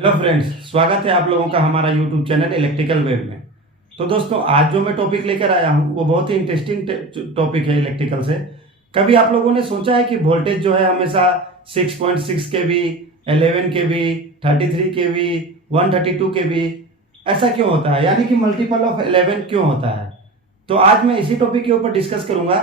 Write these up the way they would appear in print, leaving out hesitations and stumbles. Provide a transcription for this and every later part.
Hello friends, स्वागत है आप लोगों का हमारा यूट्यूब चैनल इलेक्ट्रिकल वेब में। तो दोस्तों, आज जो मैं टॉपिक लेकर आया हूँ वो बहुत ही इंटरेस्टिंग टॉपिक है इलेक्ट्रिकल से। कभी आप लोगों ने सोचा है कि वोल्टेज जो है हमेशा 6.6 केवी, 11 केवी, 33 केवी, 132 केवी ऐसा क्यों होता है, यानी कि मल्टीपल ऑफ 11 क्यों होता है? तो आज मैं इसी टॉपिक के ऊपर डिस्कस करूंगा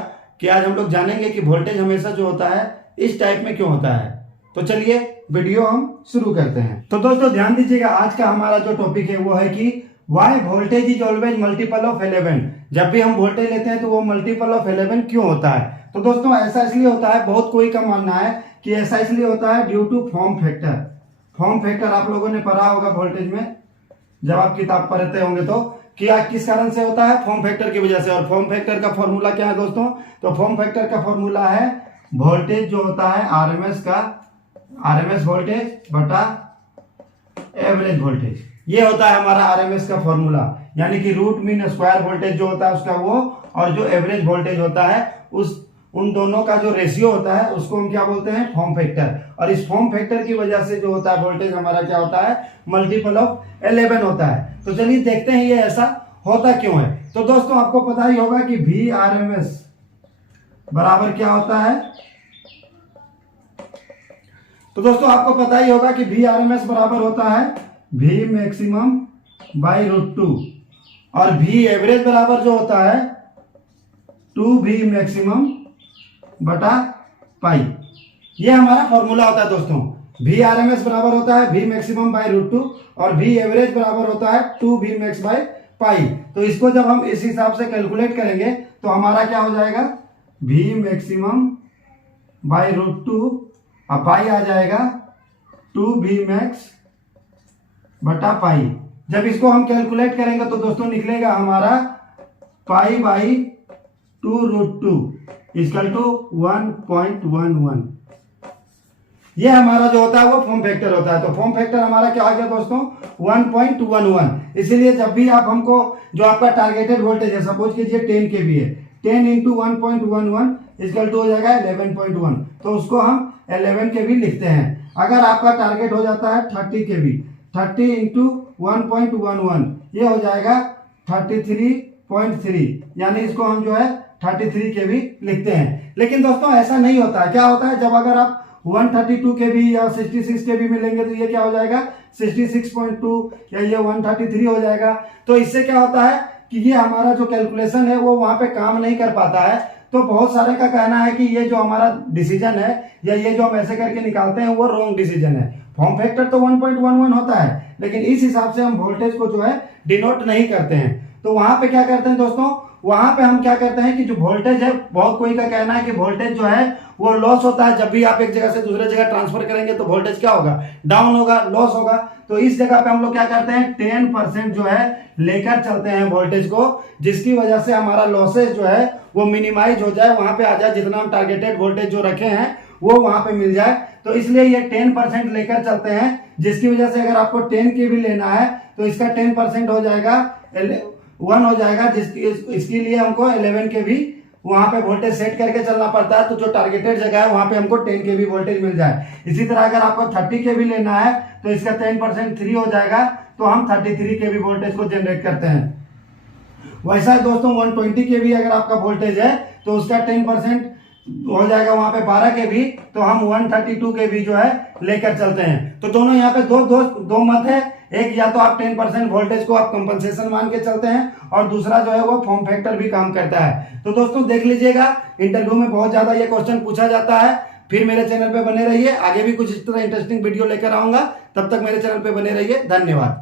कि आज हम लोग जानेंगे कि वोल्टेज हमेशा जो होता है इस टाइप में क्यों होता है। तो चलिए वीडियो हम शुरू करते हैं। तो दोस्तों ध्यान दीजिएगा, आज का हमारा जो टॉपिक है वो है कि why voltage is always multiple of 11। जब भी हम वोल्टेज लेते हैं तो वो मल्टीपल ऑफ 11 क्यों होता है? तो दोस्तों ऐसा इसलिए होता है, बहुत कोई का मानना है कि ऐसा इसलिए होता है due to form factor. Form factor आप लोगों ने पढ़ा होगा वोल्टेज में, जब आप किताब पढ़ते होंगे तो क्या किस कारण से होता है? फॉर्म फैक्टर की वजह से। और फॉर्म फैक्टर का फॉर्मूला क्या है दोस्तों? तो फॉर्म फैक्टर का फॉर्मूला है वोल्टेज जो होता है आरएमएस वोल्टेज बटा एवरेज वोल्टेज। ये होता है हमारा आरएमएस का फॉर्मूला, यानी कि रूट मीन स्क्वायर वोल्टेज जो होता है उसका वो, और जो एवरेज वोल्टेज होता है उन दोनों का जो रेशियो होता है उसको हम क्या बोलते हैं? Form factor. और इस फॉर्म फैक्टर की वजह से जो होता है वोल्टेज हमारा क्या होता है? मल्टीपल ऑफ 11 होता है। तो चलिए देखते हैं ये ऐसा होता क्यों है। तो दोस्तों आपको पता ही होगा कि वी आरएमएस बराबर क्या होता है? तो दोस्तों आपको पता ही होगा कि वी आरएमएस बराबर होता है वी मैक्सिमम बाई रूट 2, और वी एवरेज बराबर जो होता है 2V मैक्सिमम बटा पाई। ये हमारा फॉर्मूला होता है दोस्तों। वी आरएमएस बराबर होता है वी मैक्सिमम बाई रूट 2 और वी एवरेज बराबर होता है 2V मैक्स बाई पाई। तो इसको जब हम इस हिसाब से कैलकुलेट करेंगे तो हमारा क्या हो जाएगा? वी मैक्सिमम बाई रूट 2 अब पाई आ जाएगा 2V मैक्स बटा पाई। जब इसको हम कैलकुलेट करेंगे तो दोस्तों निकलेगा हमारा pi by 2 root 2 equal to 1.11। ये हमारा जो होता है वो फॉर्म फैक्टर होता है। तो फॉर्म फैक्टर हमारा क्या आ गया दोस्तों? 1.11। इसीलिए जब भी आप हमको जो आपका टारगेटेड वोल्टेज है, सपोज कीजिए 10 केवी है, 10 इंटू 1.11 इक्वल टू हो जाएगा 11.1, तो उसको हम 11 केवी लिखते हैं। अगर आपका टारगेट हो जाता है 30 केवी, 30 इंटू 1.11 ये हो जाएगा 33.3, यानी इसको हम जो है 33 केवी लिखते हैं। लेकिन दोस्तों ऐसा नहीं होता है। क्या होता है, जब अगर आप 132 केवी या 66 केवी में लेंगे तो ये क्या हो जाएगा? 66.2 या ये 133 हो जाएगा। तो इससे क्या होता है कि ये हमारा जो कैलकुलेशन है वो वहां पे काम नहीं कर पाता है। तो बहुत सारे का कहना है कि ये जो हमारा डिसीजन है या ये जो हम ऐसे करके निकालते हैं वो रॉन्ग डिसीजन है। फॉर्म फैक्टर तो 1.11 होता है, लेकिन इस हिसाब से हम वोल्टेज को जो है डिनोट नहीं करते हैं। तो वहां पे क्या करते हैं दोस्तों? वहां पे हम क्या करते हैं कि जो वोल्टेज है, बहुत कोई का कहना है कि वोल्टेज जो है वो लॉस होता है। जब भी आप एक जगह से दूसरे जगह ट्रांसफर करेंगे तो वोल्टेज क्या होगा? डाउन होगा, लॉस होगा। तो इस जगह पे हम लोग क्या करते हैं? 10% जो है लेकर चलते हैं वोल्टेज को, जिसकी वजह से हमारा लॉसेज जो है वो मिनिमाइज हो जाए, वहां पे आ जाए, जितना हम टारगेटेड वोल्टेज जो रखे हैं वो वहां पे मिल जाए। तो इसलिए ये 10% लेकर चलते हैं, जिसकी वजह से अगर आपको 10 केवी लेना है तो इसका 10% हो जाएगा 1 हो जाएगा, इसके लिए हमको 11 केवी वहां पे वोल्टेज सेट करके चलना पड़ता है। तो जो टारगेटेड जगह है वहां पे हमको 10 केवी वोल्टेज मिल जाए। इसी तरह अगर आपको 30 केवी लेना है तो इसका 10% 3 हो जाएगा, तो हम 33 केवी वोल्टेज को जनरेट करते हैं। वैसा ही दोस्तों 120 केवी अगर आपका वोल्टेज है तो उसका 10% हो जाएगा वहां पे 12 केवी, तो हम 132 केवी जो है लेकर चलते हैं। तो दोनों यहाँ पे दो मत है। एक, या तो आप 10% वोल्टेज को आप कंपनसेशन मान के चलते हैं, और दूसरा जो है वो फॉर्म फैक्टर भी काम करता है। तो दोस्तों देख लीजिएगा, इंटरव्यू में बहुत ज्यादा ये क्वेश्चन पूछा जाता है। फिर मेरे चैनल पे बने रहिए, आगे भी कुछ इस तरह इंटरेस्टिंग वीडियो लेकर आऊंगा। तब तक मेरे चैनल पे बने रहिए। धन्यवाद।